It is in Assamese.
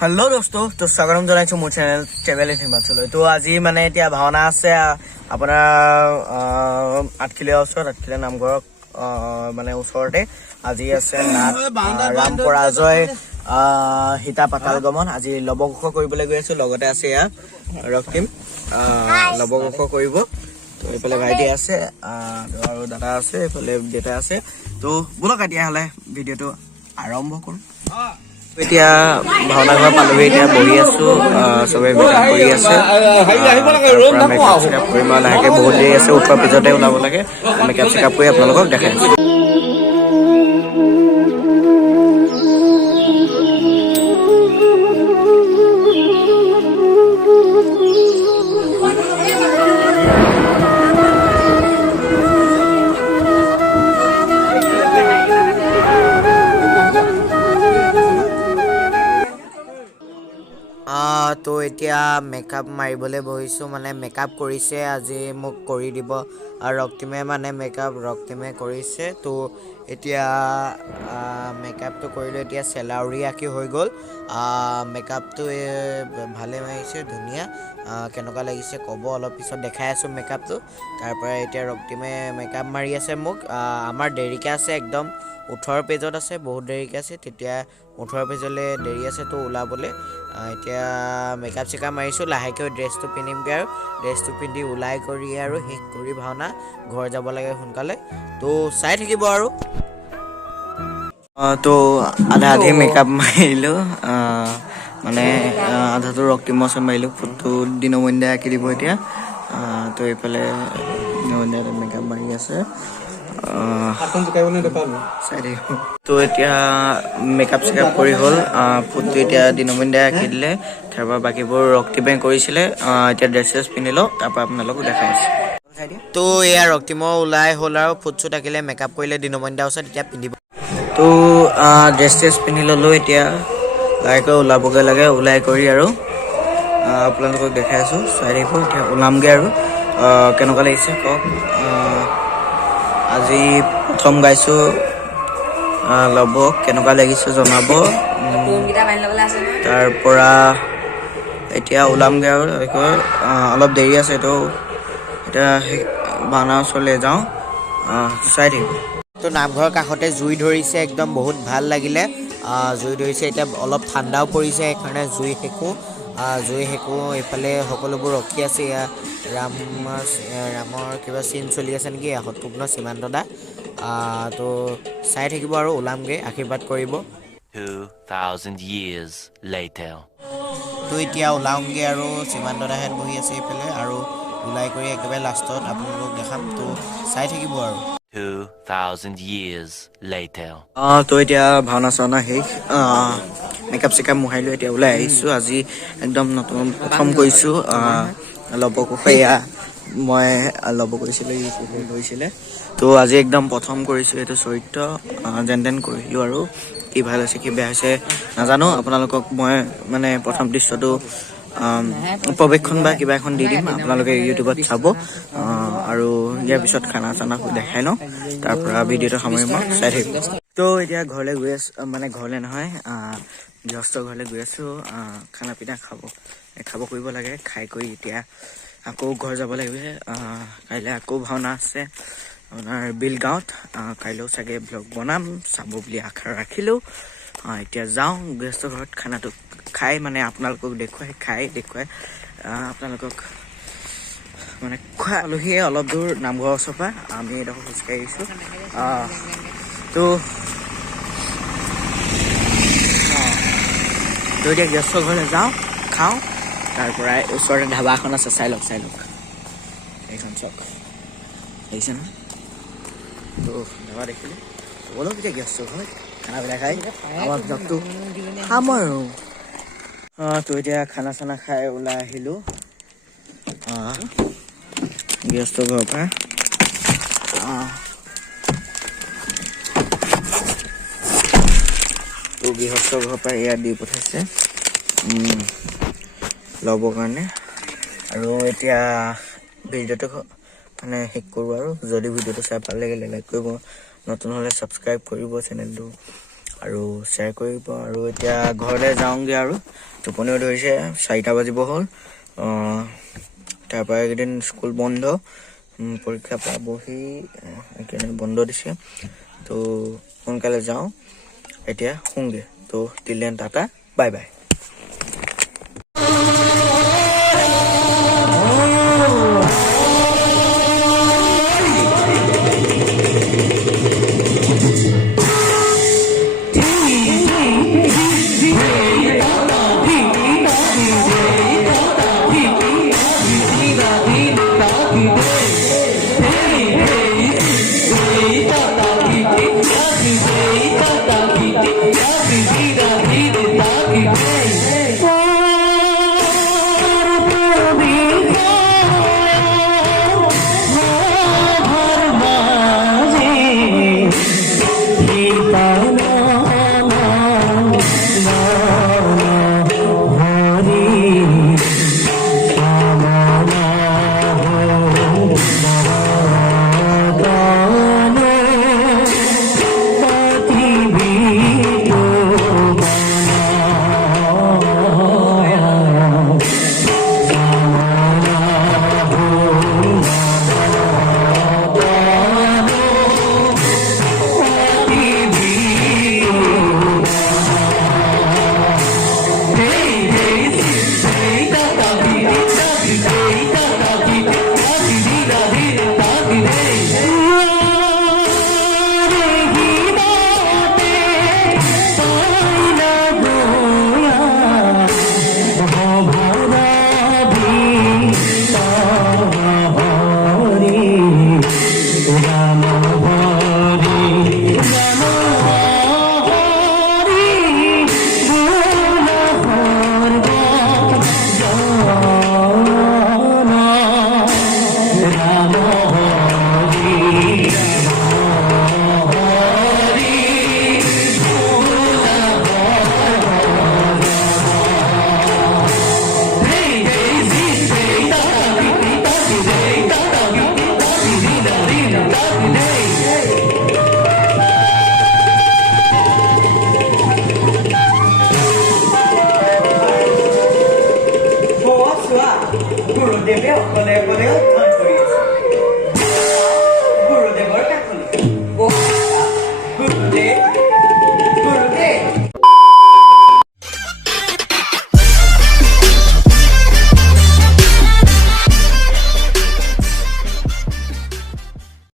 हेलो दोस्तों तो स्वागतम जनाइছো মোৰ চেনেল ট্ৰেভেল ইন হিমাচললৈ তো আজি মানে এতিয়া ভাওনা আছে আপোনাৰ আঠখিলীয়া ওচৰত আঠখিলীয়া নামঘৰ মানে ওচৰতে আজি আছে নাট ৰাম পৰাজয় হিতা পাতাল গমন আজি লবঘোষ কৰিবলৈ গৈ আছো লগতে আছে ৰক্তিম লবঘোষ কৰিব তো এইফালে ভাইটি আছে আৰু দাদা আছে এইফালে দেতা আছে তো বলক এতিয়া হলে ভিডিওটো আৰম্ভ কৰো এতিয়া ভাওনা ঘৰ পালোহি এতিয়া বহি আছো সবে মেকআপ কৰি আছে মেকআপ কৰি লাহেকে বহুত দেৰি আছে উঠোৱাৰ পিছতে ওলাব লাগে মেকআপ চেকআপ কৰি আপোনালোকক দেখাই আছো তো এতিয়া মেকআপ মাৰিবলৈ বহিছো মানে মেকআপ কৰিছে আজি মোক কৰি দিব আৰু ৰক্তিমে মানে মেকআপ ৰক্তিমে কৰিছে তো এতিয়া মেকআপটো কৰিলে এতিয়া চেলাউৰি আঁকি হৈ গ'ল মেকআপটো ভালে মাৰিছে ধুনীয়া কেনেকুৱা লাগিছে ক'ব অলপ পিছত দেখাই আছো মেকআপটো তাৰ পৰা এতিয়া ৰক্তিমে মেকআপ মাৰি আছে মোক আমাৰ দেৰিকে আছে একদম 18 পেজত আছে বহুত দেৰিকে আছে তেতিয়া 18 পেজলৈ দেৰি আছে তো ওলাবলৈ এতিয়া মেকআপ চেকআপ মাৰিছো লাহেকে ড্ৰেছটো পিন্ধিমগে আৰু ড্ৰেছটো পিন্ধি ওলাই কৰি আৰু শেষ কৰি ভাওনা ঘৰ যাব লাগে সোনকালে তো চাই থাকিব আৰু তো আধা আধি মেকআপ মাৰিলো মানে আধাটো ৰক্তিমৰ ওচৰত মাৰিলো ফটো দিনমন্দিয়া আঁকি দিব এতিয়া তো এইফালে দিনমন্দিয়া মেকআপ মাৰি আছে তো এতিয়া মেকআপ চেকআপ কৰি হ'ল ফুটটো এতিয়া দিনমন্দিয়া আঁকি দিলে তাৰপৰা বাকীবোৰ ৰক্তিমে কৰিছিলে এতিয়া ড্ৰেছ চেছ পিন্ধিলো তাৰপৰা আপোনালোকক দেখাই আছো তো এয়া ৰক্তিমৰ ওলাই হ'ল আৰু ফুট চুট আঁকিলে মেকআপ কৰিলে দিনমন্দিয়াৰ ওচৰত এতিয়া পিন্ধিব তো ড্ৰেছ চেছ পিন্ধি ল'লো এতিয়া লাহেকৈ ওলাবগৈ লাগে ওলাই কৰি আৰু আপোনালোকক দেখাই আছো চাই থাকিব এতিয়া ওলামগৈ আৰু কেনেকুৱা লাগিছে কওক আজি প্ৰথম গাইছো লবক কেনেকুৱা লাগিছে জনাব তাৰ পৰা এতিয়া ওলামগৈ আৰু অলপ দেৰি আছে তো এতিয়া ভাওনা ওচৰলৈ যাওঁ চাই থাকিব তো নামঘৰৰ কাষতে জুই ধৰিছে একদম বহুত ভাল লাগিলে জুই ধৰিছে এতিয়া অলপ ঠাণ্ডাও পৰিছে সেইকাৰণে জুই শেকো এইফালে সকলোবোৰ ৰখি আছে ৰামৰ কিবা চিন চলি আছে নেকি শত্ৰুঘ্ন সীমান্ত দা তো চাই থাকিব আৰু ওলামগৈ আশীৰ্বাদ কৰিব 2000 years later তো এতিয়া ওলাওঁগৈ আৰু সীমান্ত দাহেঁত বহি আছে এইফালে আৰু ওলাই কৰি একেবাৰে লাষ্টত আপোনালোকক দেখাম তো চাই থাকিব আৰু 2000 years later তো এতিয়া ভাওনা চাওনা শেষ মেকআপ চেকআপ মোহাৰিলোঁ এতিয়া ওলাই আহিছোঁ আজি একদম নতুন প্ৰথম কৰিছোঁ লবঘোষ এয়া মই ল'ব কৰিছিলোঁ ইউটিউবে লৈছিলে তো আজি একদম প্ৰথম কৰিছোঁ এইটো চৰিত্ৰ যেন তেন কৰিলোঁ আৰু কি ভাল হৈছে কি বেয়া হৈছে নাজানো আপোনালোকক মই মানে প্ৰথম দৃশ্যটো প্ৰৱেশখন বা কিবা এখন দি দিম আপোনালোকে ইউটিউবত চাব আৰু ইয়াৰ পিছত খানা চানা দেখাই ন তাৰ পৰা ভিডিঅ'টো সামৰিম চাই থাকিব তো এতিয়া ঘৰলৈ গৈ আছোঁ মানে ঘৰলৈ নহয় গৃহস্থ ঘৰলৈ গৈ আছোঁ খানা পিনা খাব কৰিব লাগে খাই কৰি এতিয়া আকৌ ঘৰ যাব লাগিব কাইলৈ আকৌ ভাওনা আছে আপোনাৰ বিলগাঁৱত কাইলৈও চাগে ব্লগ বনাম চাব বুলি আশা ৰাখিলোঁ এতিয়া যাওঁ গৃহস্থ ঘৰত খানাটো খাই মানে আপোনালোকক দেখুৱাই আপোনালোকক মানে খোৱা আলহীয়ে অলপ দূৰ নামঘৰৰ ওচৰৰ পৰা আমি এডোখৰ খোজকাঢ়ি আহিছোঁ তো এতিয়া গৃহস্থ ঘৰলৈ যাওঁ খাওঁ তাৰ পৰা ওচৰতে ধাবা এখন আছে চাই লওক এইখন চাওক দেখিছে নহয় তো ধাবা দেখিলে বলক এতিয়া গৃহস্থ ঘৰত খানাবিলাক খাই আমাৰ ব্লগটো সামৰো তো এতিয়া খানা চানা খাই ওলাই আহিলোঁ গৃহস্থ ঘৰৰ পৰা তো গৃহস্থ ঘৰৰ পৰা এয়া দি পঠাইছে ল'বৰ কাৰণে আৰু এতিয়া ভিডিঅ'টো মানে শেষ কৰোঁ আৰু যদি ভিডিঅ'টো চাই ভাল লাগিলে লাইক কৰিব নতুন হ'লে ছাবস্ক্ৰাইব কৰিব চেনেলটো আৰু শ্বেয়াৰ কৰিব। আৰু এতিয়া ঘৰলৈ যাওঁগৈ আৰু টোপনিও ধৰিছে, 4টা বাজিব হ'ল। তাৰপৰা এইকেইদিন স্কুল বন্ধ, পৰীক্ষা পাবহি, এইকেইদিন বন্ধ দিছে। তো সোনকালে যাওঁ, এতিয়া শুওঁগৈ। তো till then Tata, bye bye.